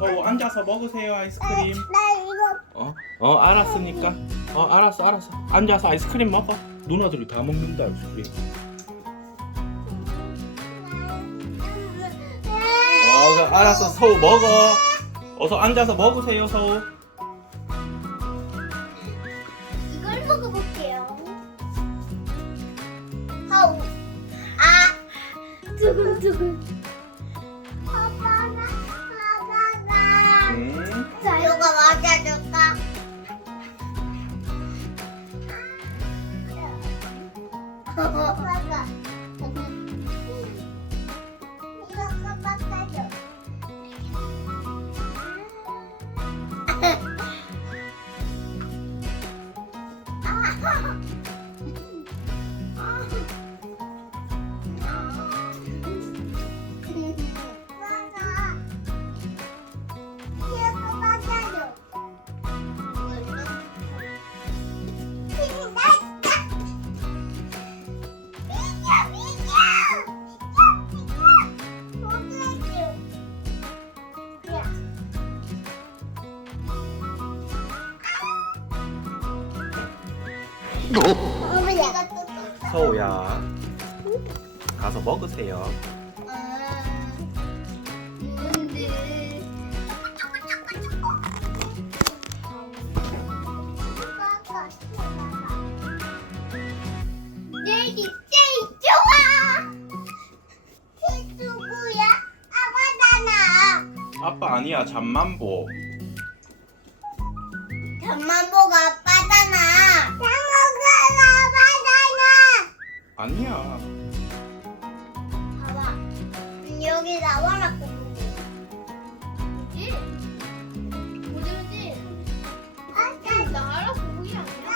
서우 앉아서 먹으세요 아이스크림. 나 이거 어? 어 알았으니까. 어 알았어 알았어. 앉아서 아이스크림 먹어. 누나들이 다 먹는다 아이스크림. 어 알았어 서우 먹어. 어서 앉아서 먹으세요 서우. 이걸 먹어볼게요. 하우. 아. 두근두근. 아빠가. 이거 깜빡하죠. 어 머니가 또 서우야 가서 먹으세요. 내기 제일 좋아. 쟤 누구야? 아빠잖아. 아빠 아니야 잠만 보. 잠만 보고 여기 나와라 꼬부기. 뭐지? 뭐지 뭐지? 아까 나와라 꼬부기 아니야?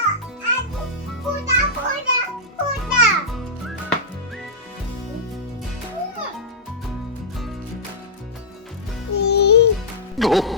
아